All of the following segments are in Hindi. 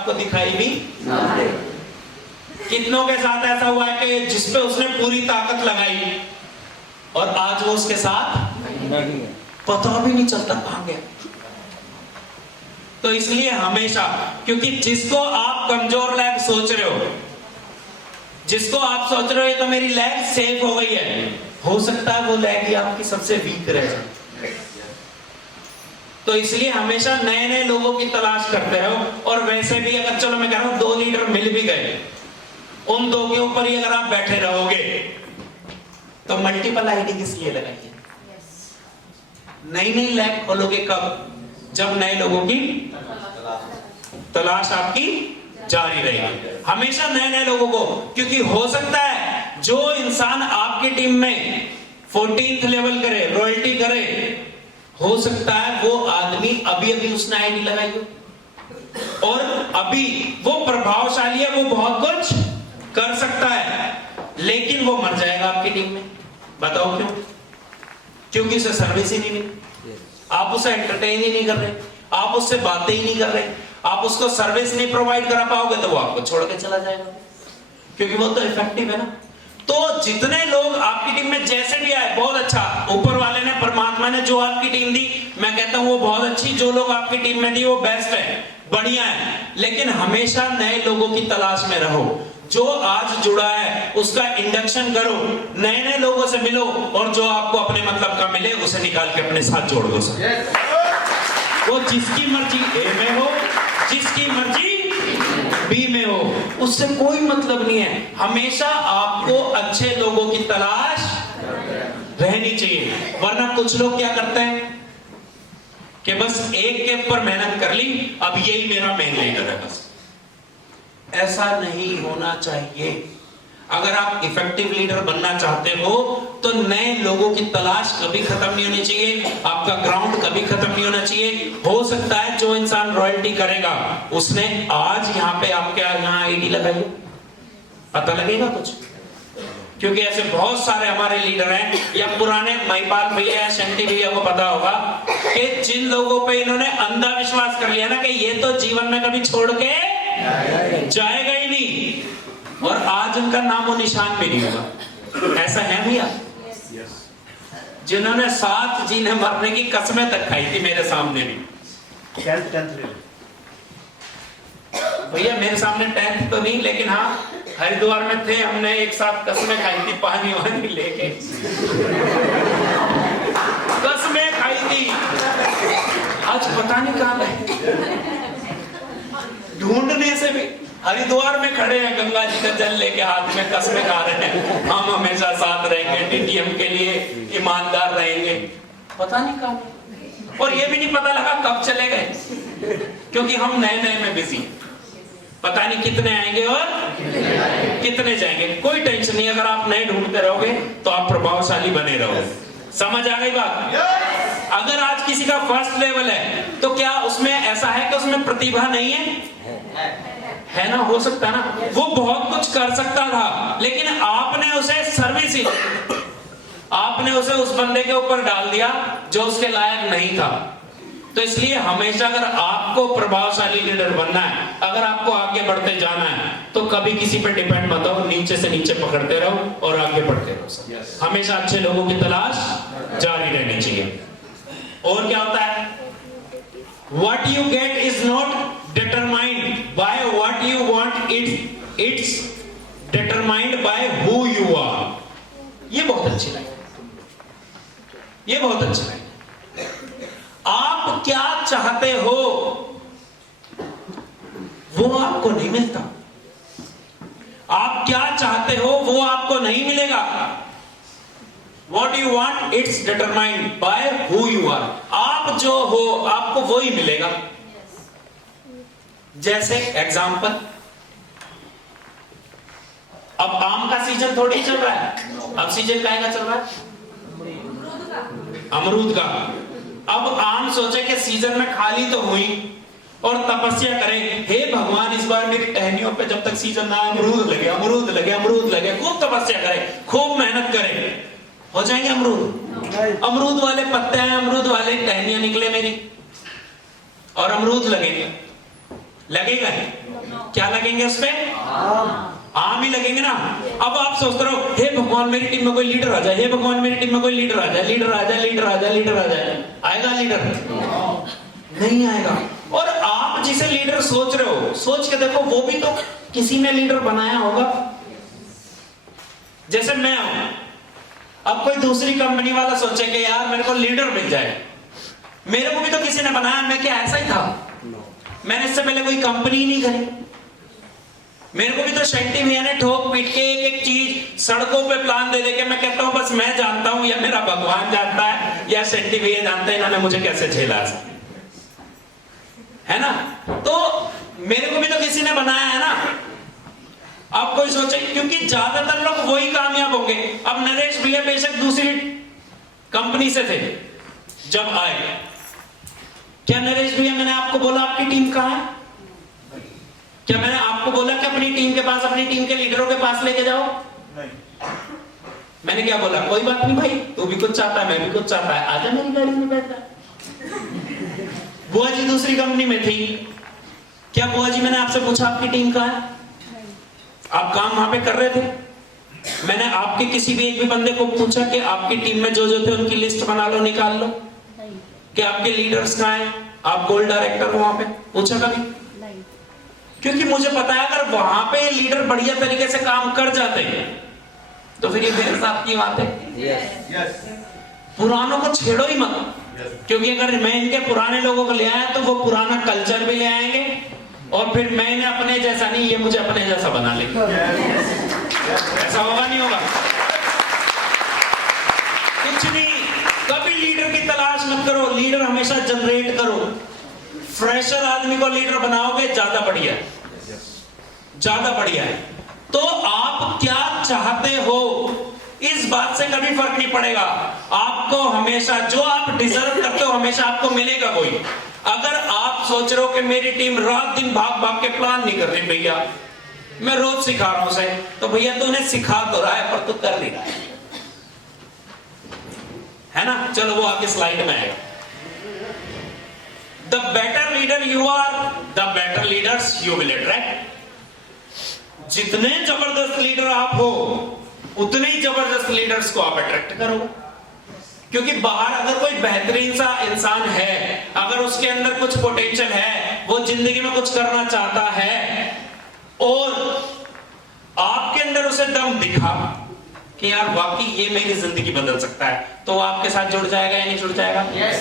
आपको दिखाई भी कितनों के साथ ऐसा हुआ है कि जिसपे उसने पूरी ताकत लगाई और आज वो उसके साथ नहीं है, पता भी नहीं चलता कहां गया। तो इसलिए हमेशा, क्योंकि जिसको आप कमजोर लेग सोच रहे हो, जिसको आप सोच रहे हो ये तो मेरी लेग सेफ हो गई है, हो सकता है वो लेग ही आपकी सबसे वीक रह जाए। तो इसलिए हमेशा नए नए लोगों की तलाश करते रहो। और वैसे भी अगर चलो मैं कह रहा हूं 2 लीडर मिल भी गए, उन 2 के ऊपर ही अगर आप बैठे रहोगे तो मल्टीपल आईडी किस लिए लगाइए? नई नई लैब खोलोगे कब? जब नए लोगों की तलाश आपकी जारी रहेगी, हमेशा नए नए लोगों को। क्योंकि हो सकता है जो इंसान आपकी टीम में 14th लेवल करे, रॉयल्टी करे, हो सकता है वो आदमी अभी अभी उसने आईडी लगाई हो और अभी वो प्रभावशाली है, वो बहुत कुछ कर सकता है, लेकिन वो मर जाएगा आपकी टीम में। बताओ क्यों? क्योंकि उसे सर्विस ही नहीं मिली, आप उसे एंटरटेन ही नहीं कर रहे, आप उससे बातें ही नहीं कर रहे, आप उसको सर्विस नहीं प्रोवाइड करा पाओगे तो वो आपको छोड़ के चला जाएगा, क्योंकि वो तो इफेक्टिव है ना। तो जितने लोग आपकी टीम में जैसे भी आए, बहुत अच्छा, ऊपर वाले ने, परमात्मा ने जो आपकी टीम दी, मैं कहता हूं वो बहुत अच्छी। जो लोग आपकी टीम में दी वो बेस्ट है, बढ़िया है, लेकिन हमेशा नए लोगों की तलाश में रहो। जो आज जुड़ा है उसका इंडक्शन करो, नए नए लोगों से मिलो, और जो आपको अपने मतलब का मिले उसे निकाल के अपने साथ जोड़ दो। वो जिसकी मर्जी ए में हो, जिसकी मर्जी बी में हो, उससे कोई मतलब नहीं है। हमेशा आपको अच्छे लोगों की तलाश रहनी चाहिए, वरना कुछ लोग क्या करते हैं कि बस एक के ऊपर मेहनत कर ली, अब यही मेरा मेन लीडर है बस। ऐसा नहीं होना चाहिए। अगर आप इफेक्टिव लीडर बनना चाहते हो तो नए लोगों की तलाश कभी खत्म नहीं होनी चाहिए, आपका ग्राउंड कभी खत्म नहीं होना चाहिए। हो सकता है जो इंसान रॉयल्टी करेगा उसने आज यहाँ पे आपके यहाँ आईडी लगाई, पता लगेगा कुछ? क्योंकि ऐसे बहुत सारे हमारे लीडर हैं, या पुराने महिपाल भैया, शंटी भैया को पता होगा कि जिन लोगों पे इन्होंने अंधा विश्वास कर लिया ना कि ये तो जीवन में कभी छोड़ के जाएगा ही नहीं, और आज उनका नामो निशान भी नहीं होगा। ऐसा है भैया, जिन्होंने 7 जीने मरने की कसमें तक खाई थी मेरे सामने भी। 10th भैया मेरे सामने 10th तो नहीं, लेकिन हाँ हरिद्वार में थे, हमने एक साथ कसमें खाई थी, पानी वानी लेके कसमें खाई थी। आज पता नहीं कहां गए, ढूंढने से भी। हरिद्वार में खड़े हैं, गंगा जी का जल लेके हाथ में, कसमें खा रहे हैं, हम हमेशा साथ रहेंगे, डीटीएम के लिए ईमानदार रहेंगे, पता नहीं कहां। और ये भी नहीं पता लगा कब चले गए, क्योंकि हम नए नए में बिजी हैं। पता नहीं कितने आएंगे और कितने जाएंगे, कोई टेंशन नहीं। अगर आप नए ढूंढते रहोगे तो आप प्रभावशाली बने रहोगे। समझ आ गई बात? अगर आज किसी का फर्स्ट लेवल है तो क्या उसमें ऐसा है कि उसमें प्रतिभा नहीं है ना? हो सकता है ना, वो बहुत कुछ कर सकता था, लेकिन आपने उसे सर्विस ही, आपने उसे उस बंदे के ऊपर डाल दिया जो उसके लायक नहीं था। तो इसलिए हमेशा अगर आपको प्रभावशाली लीडर बनना है, अगर आपको आगे बढ़ते जाना है, तो कभी किसी पे डिपेंड मत हो, नीचे से नीचे पकड़ते रहो और आगे बढ़ते रहो। हमेशा अच्छे लोगों की तलाश जारी रहनी चाहिए। और क्या होता है? What you get is not determined by what you want, it's determined by who you are। ये बहुत अच्छी लाइन है, ये बहुत अच्छी लाइन है। आप क्या चाहते हो वो आपको नहीं मिलता, आप क्या चाहते हो वो आपको नहीं मिलेगा। What you want, it's determined by who you are। आप जो हो आपको वो ही मिलेगा। जैसे एग्जाम्पल, अब आम का सीजन थोड़ी चल रहा है, अब सीजन काहे का चल रहा है? अमरूद का। अब आम सोचे कि सीजन में खाली तो हुई और तपस्या करें, हे भगवान इस बार मेरी टहनियों पे जब तक सीजन ना आए अमरूद लगे, अमरूद लगे, अमरूद लगे। खूब तपस्या करें, खूब मेहनत करें, हो जाएंगे अमरूद। अमरूद वाले पत्ते हैं, अमरूद वाले टहनियां निकले मेरी, और अमरूद लगेंगे। लगेगा? क्या लगेंगे उस पे? आम ही लगेंगे ना। अब आप सोचते रहो, हे भगवान मेरी टीम में कोई लीडर आ जाए, हे भगवान मेरी टीम में कोई लीडर आ जाए, लीडर आ जाए, लीडर आ जाए, लीडर आ जाए। आएगा लीडर? नहीं आएगा। और आप जिसे लीडर सोच रहे हो, सोच के देखो वो भी तो किसी ने लीडर बनाया होगा। जैसे मैं हूं, अब कोई दूसरी कंपनी वाला सोचे कि यार मेरे को लीडर मिल जाए, मेरे को भी तो किसी ने बनाया। मैं क्या ऐसा ही था? मैंने इससे पहले कोई कंपनी नहीं करी। मेरे को भी तो शंटी भैया ने ठोक पीट के एक एक चीज सड़कों पे प्लान दे दे के मैं कहता हूं बस मैं जानता हूं या मेरा भगवान जानता है या शंटी भैया जानते हैं इन्होंने मुझे कैसे झेला है ना। तो मेरे को भी तो किसी ने बनाया है ना। अब कोई सोचे, क्योंकि ज्यादातर लोग वही कामयाब होंगे। अब नरेश भैया बेशक दूसरी कंपनी से थे जब आए, क्या नरेश भैया मैंने आपको बोला आपकी टीम कहां है? क्या मैंने आपको बोला कि अपनी टीम के पास, अपनी टीम के लीडरों के पास लेके जाओ? नहीं। मैंने क्या बोला, कोई बात नहीं भाई, तू भी कुछ चाहता है, मैं भी कुछ चाहता है, आजा मेरी गाड़ी में बैठ जा। बुआ जी दूसरी कंपनी में थी, क्या बुआ जी मैंने आपसे पूछा आपकी टीम कहां है? आप काम वहां पे कर रहे थे? मैंने आपके किसी भी एक भी बंदे को पूछा कि आपकी टीम में जो जो थे उनकी लिस्ट बना लो, निकाल लो, कि आपके लीडर्स कहां हैं, आप गोल्ड डायरेक्टर हो वहां पे? पूछा कभी? नहीं। क्योंकि मुझे पता है अगर वहां पे लीडर बढ़िया तरीके से काम कर जाते हैं तो फिर ये मेरे साथ की बात है। पुरानों को छेड़ो ही मत, क्योंकि अगर मैं इनके पुराने लोगों को ले आया तो वो पुराना कल्चर भी ले आएंगे और फिर मैंने अपने जैसा नहीं, ये मुझे अपने जैसा बना लेंगे। ऐसा होगा नहीं होगा? कुछ नहीं, कभी लीडर की तलाश मत करो, लीडर हमेशा जनरेट करो। फ्रेशर आदमी को लीडर बनाओगे ज्यादा बढ़िया है, ज्यादा बढ़िया है। तो आप क्या चाहते हो इस बात से कभी फर्क नहीं पड़ेगा। आपको हमेशा जो आप डिजर्व करते हो हमेशा आपको मिलेगा वही। अगर आप सोच रहे हो कि मेरी टीम रात दिन भाग भाग के प्लान नहीं कर रही, भैया मैं रोज सिखा रहा हूं उसे, तो भैया तू उन्हें सिखा तो रहा है पर तू कर नहीं रहा है ना। चलो वो आगे स्लाइड में आएगा। The better leader you are, the better leaders you will attract. जितने जबरदस्त लीडर आप हो उतने ही जबरदस्त लीडर्स को आप अट्रैक्ट करोगे। क्योंकि बाहर अगर कोई बेहतरीन सा इंसान है, अगर उसके अंदर कुछ पोटेंशियल है, वो जिंदगी में कुछ करना चाहता है और आपके अंदर उसे दम दिखा कि यार वाकई ये मेरी जिंदगी बदल सकता है, तो वो आपके साथ जुड़ जाएगा या नहीं जुड़ जाएगा? yes.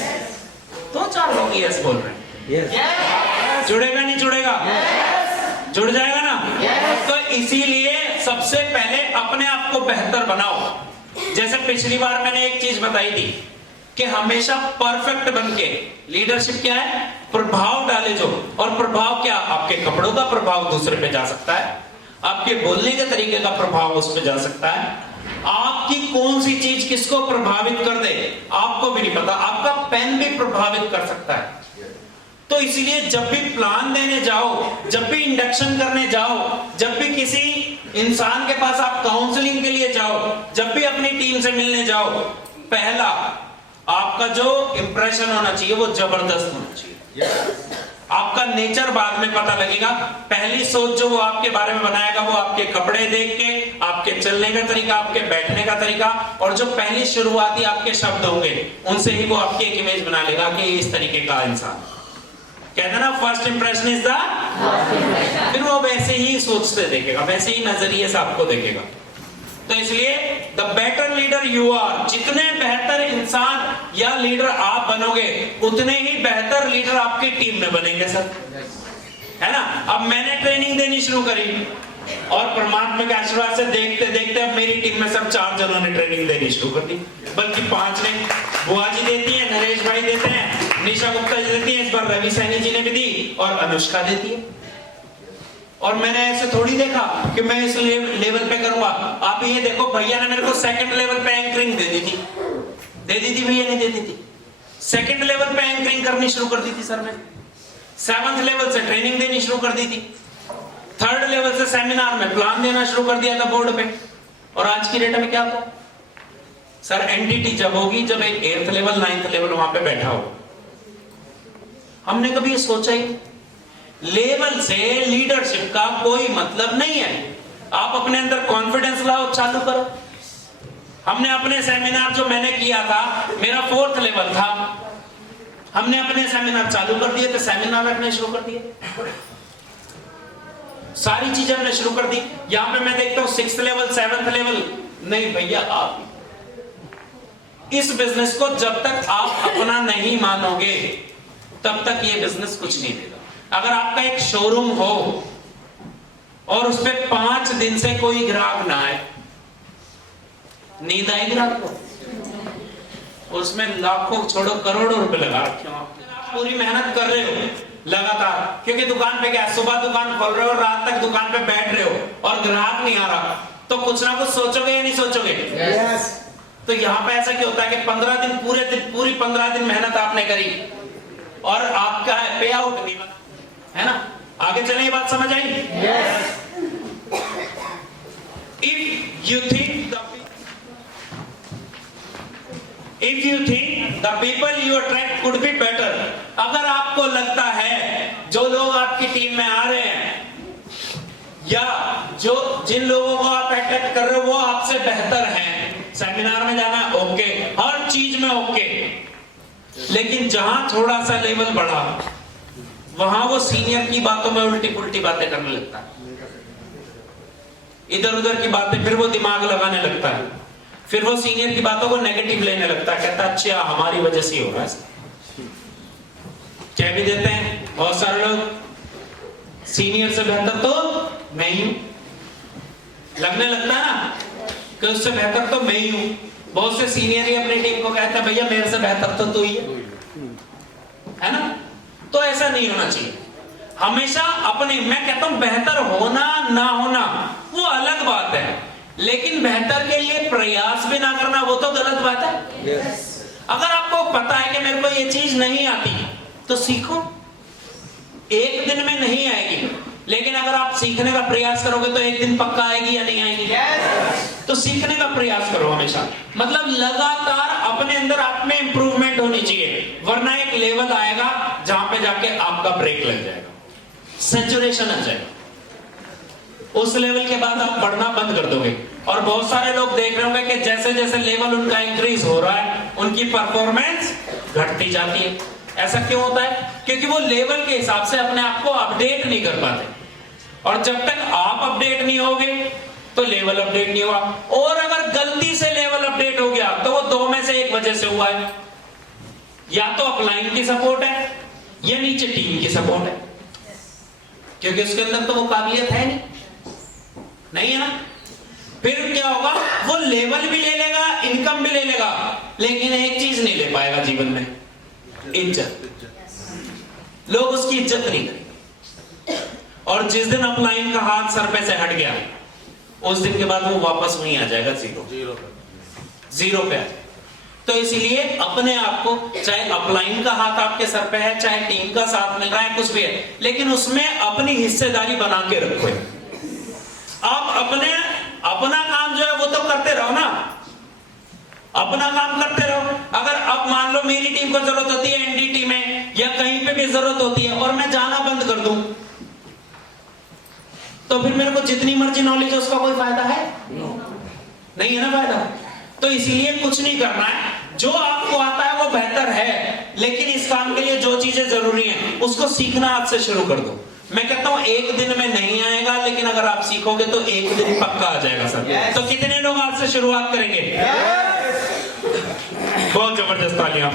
तो चार लोग यस बोल रहे हैं। yes. जुड़ेगा नहीं जुड़ेगा? yes. जुड़ जाएगा ना? yes. तो इसीलिए सबसे पहले अपने आप को बेहतर बनाओ। जैसे पिछली बार मैंने एक चीज बताई थी कि हमेशा परफेक्ट बनके, लीडरशिप क्या है? प्रभाव डाले जो, और प्रभाव क्या? आपके कपड़ों का प्रभाव दूसरे पे जा सकता है, आपके बोलने के तरीके का प्रभाव उस पे जा सकता है, आपकी कौन सी चीज किसको प्रभावित कर दे आपको भी नहीं पता, आपका पेन भी प्रभावित कर सकता है। तो इसीलिए जब भी प्लान देने जाओ, जब भी इंडक्शन करने जाओ, जब भी किसी इंसान के पास आप काउंसलिंग के लिए जाओ, जब भी अपनी टीम से मिलने जाओ, पहला आपका जो इंप्रेशन होना चाहिए वो जबरदस्त होना चाहिए। आपका नेचर बाद में पता लगेगा। पहली सोच जो वो आपके बारे में बनाएगा वो आपके कपड़े देख के, आपके चलने का तरीका, आपके बैठने का तरीका, और जो पहली शुरुआती आपके शब्द होंगे उनसे ही वो आपकी एक इमेज बना लेगा कि इस तरीके का इंसान। कहते हैं ना फर्स्ट इंप्रेशन इज द, फिर वो वैसे ही सोचते देखेगा, वैसे ही नजरिए से आपको देखेगा। तो इसलिए the better leader you are, जितने बेहतर इंसान या लीडर आप बनोगे उतने ही बेहतर लीडर आपकी टीम में बनेंगे सर, है ना। अब मैंने ट्रेनिंग देनी शुरू करी और परमात्मा के आशीर्वाद से देखते देखते अब मेरी टीम में सब 4 जनों ने ट्रेनिंग देनी शुरू कर दी, बल्कि 5 ने। बुआ जी देती है, नरेश भाई देते हैं, निशा गुप्ता जी देती है, इस बार रवि सैनी जी ने भी दी और अनुष्का देती है। और मैंने ऐसे थोड़ी देखा कि मैं इस लेवल पे करूंगा। आप ये देखो भैया ने मेरे को सेकंड लेवल पे एंकरिंग दे दी थी भैया ने दे दी थी। सेकंड लेवल पे एंकरिंग करनी शुरू कर दी थी सर मैंने। 7th लेवल से ट्रेनिंग देनी शुरू कर दी थी। 3rd लेवल से सेमिनार में प्लान देना शुरू कर दिया था बोर्ड पे। और आज की डेट में क्या था सर? एनडीटी जब होगी जब एक 8th लेवल 9th लेवल वहां पे बैठा हो। हमने कभी ये सोचा ही लेवल से लीडरशिप का कोई मतलब नहीं है। आप अपने अंदर कॉन्फिडेंस लाओ, चालू करो। हमने अपने सेमिनार जो मैंने किया था, मेरा 4th लेवल था, हमने अपने सेमिनार चालू कर दिए थे, सेमिनार रखने शुरू कर दिए, सारी चीजें हमने शुरू कर दी। यहां पे मैं देखता हूं 6th लेवल 7th लेवल, नहीं भैया, आप इस बिजनेस को जब तक आप अपना नहीं मानोगे तब तक ये बिजनेस कुछ नहीं देगा। अगर आपका एक शोरूम हो और उस पे 5 दिन से कोई ग्राहक ना आए, नींद आएगी रात को? उसमें लाखों छोड़ो करोड़ों रुपए लगा रखे हो। आप पूरी मेहनत कर रहे हो लगातार, क्योंकि दुकान पे क्या, सुबह दुकान खोल रहे हो, रात तक दुकान पे बैठ रहे हो और ग्राहक नहीं आ रहा, तो कुछ ना कुछ सोचोगे या नहीं सोचोगे? yes. तो यहाँ पे ऐसा क्यों होता है कि 15 दिन पूरी 15 दिन मेहनत आपने करी और आपका पे आउट नहीं बना, है ना? आगे चले, ये बात समझ आई? If you think the people you attract could be better, अगर आपको लगता है जो लोग आपकी टीम में आ रहे हैं या जो जिन लोगों को आप अट्रैक्ट कर रहे हो वो आपसे बेहतर हैं, सेमिनार में जाना ओके, हर चीज में ओके, लेकिन जहां थोड़ा सा लेवल बढ़ा वहां वो सीनियर की बातों में उल्टी पुल्टी बातें करने लगता है, इधर उधर की बातें, फिर वो दिमाग लगाने लगता है, फिर वो सीनियर की बातों को नेगेटिव लेने लगता है, कहता है अच्छा हमारी वजह से ही हो रहा है। कह भी देते हैं बहुत सारे लोग, सीनियर से बेहतर तो मैं ही हूं, लगने लगता है ना कि उससे बेहतर तो मैं ही हूं। बहुत से सीनियर ही अपनी टीम को कहता है भैया मेरे से बेहतर तो तू ही है ना? तो ऐसा नहीं होना चाहिए। हमेशा अपने, मैं कहता हूं बेहतर होना ना होना वो अलग बात है, लेकिन बेहतर के लिए प्रयास भी ना करना वो तो गलत बात है। yes. अगर आपको पता है कि मेरे को ये चीज नहीं आती तो सीखो, एक दिन में नहीं आएगी, लेकिन अगर आप सीखने का प्रयास करोगे तो एक दिन पक्का आएगी या नहीं आएगी? yes. तो सीखने का प्रयास करो हमेशा, मतलब लगातार अपने अंदर आप में इंप्रूवमेंट होनी चाहिए, वरना एक लेवल आएगा जहां पे जाके आपका ब्रेक लग जाएगा, सैचुरेशन आ जाएगा, उस लेवल के बाद आप बढ़ना बंद कर दोगे। और बहुत सारे लोग देख रहे होंगे कि जैसे जैसे लेवल उनका इंक्रीज हो रहा है उनकी परफॉर्मेंस घटती जाती है। ऐसा क्यों होता है? क्योंकि वो लेवल के हिसाब से अपने आप को अपडेट नहीं कर पाते, और जब तक आप अपडेट नहीं होगे तो लेवल अपडेट नहीं होगा। और अगर गलती से लेवल अपडेट हो गया तो वो 2 में से एक वजह से हुआ है, या तो अपलाइन की सपोर्ट है या नीचे टीम की सपोर्ट है, क्योंकि उसके अंदर तो वो काबिलियत है नहीं है ना। फिर क्या होगा, वो लेवल भी ले लेगा, इनकम भी ले लेगा, लेकिन एक चीज नहीं ले पाएगा जीवन में, इज्जत। लोग उसकी इज्जत नहीं करेंगे, और जिस दिन अपलाइन का हाथ सर पे से हट गया उस दिन के बाद वो वापस नहीं आ जाएगा, जीरो पे आ जाएगा। तो इसीलिए अपने आप को, चाहे अपलाइन का हाथ आपके सर पे है, चाहे टीम का साथ मिल रहा है, कुछ भी है, लेकिन उसमें अपनी हिस्सेदारी बना के रखो। आप अपना काम जो है वो तो करते रहो ना, अपना काम करते रहो। अगर अब मान लो मेरी टीम को जरूरत होती है एनडीटी में या कहीं पे भी जरूरत होती है और मैं जाना बंद कर दूं, तो फिर मेरे को जितनी मर्जी नॉलेज है उसका कोई फायदा है? नहीं है ना फायदा। तो इसीलिए कुछ नहीं करना है, जो आपको आता है वो बेहतर है, लेकिन इस काम के लिए जो चीजें जरूरी हैं उसको सीखना आज से शुरू कर दो। मैं कहता हूं एक दिन में नहीं आएगा, लेकिन अगर आप सीखोगे तो एक दिन पक्का आ जाएगा सर। yes. तो कितने लोग आज से शुरुआत करेंगे? yes. बहुत जबरदस्त तालियां।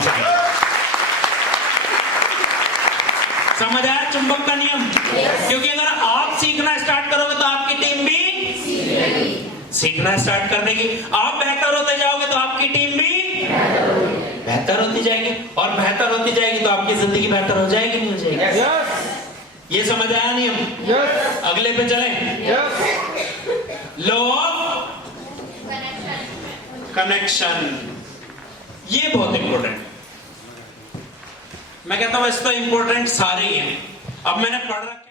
समझ आया चुंबक का नियम? yes. क्योंकि अगर आप सीखना स्टार्ट करोगे तो आपकी टीम भी सीखना स्टार्ट कर देगी, आप बेहतर होते जाओगे तो आपकी टीम भी बेहतर होती जाएगी, और बेहतर होती जाएगी तो आपकी जिंदगी बेहतर हो जाएगी, नहीं हो जाएगी? yes. ये समझ आया नियम? yes. अगले पे चलें। लॉ ऑफ कनेक्शन, ये बहुत इंपॉर्टेंट है। मैं कहता हूं वैसे तो इंपॉर्टेंट सारे ही हैं। अब मैंने पढ़ रखा